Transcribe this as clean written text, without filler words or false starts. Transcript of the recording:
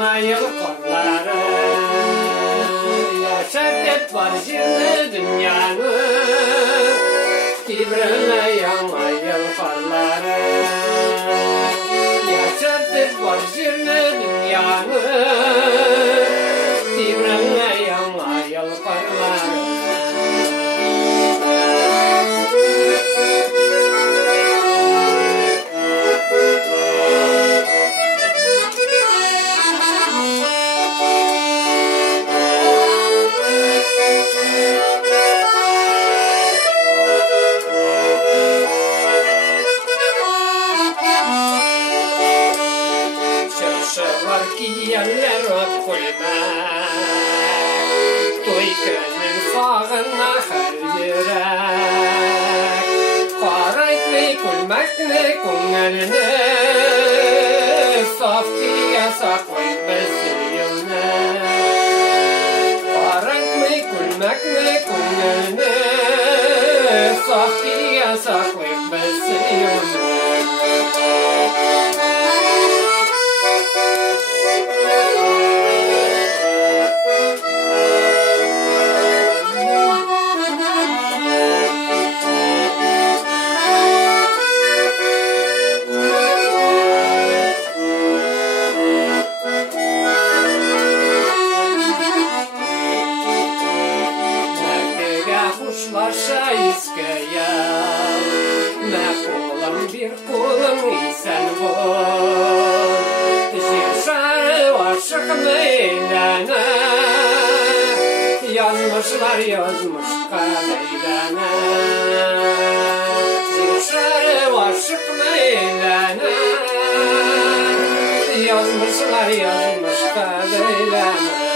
ayıl kolları yaşar hep var jirni dünyanı tibremeyen ayıl kolları yaşar hep var jirni dünyanı tibremeyen ayıl kolları Şarşalar giyenler ot koymak Toykanın sağına her yürek Qaraytmay ko'lmakni ko'nglini Saf diye saklaymiz yılni Qaraytmay ko'lmakni ko'nglini Saf diye saklaymiz yılni Kuşlaşa iskeyel Ne kolum bir kolum isen bol Şirşarı aşık meydana Yazmışlar yazmış kadeylana Şirşarı aşık meydana Yazmışlar yazmış kadeylana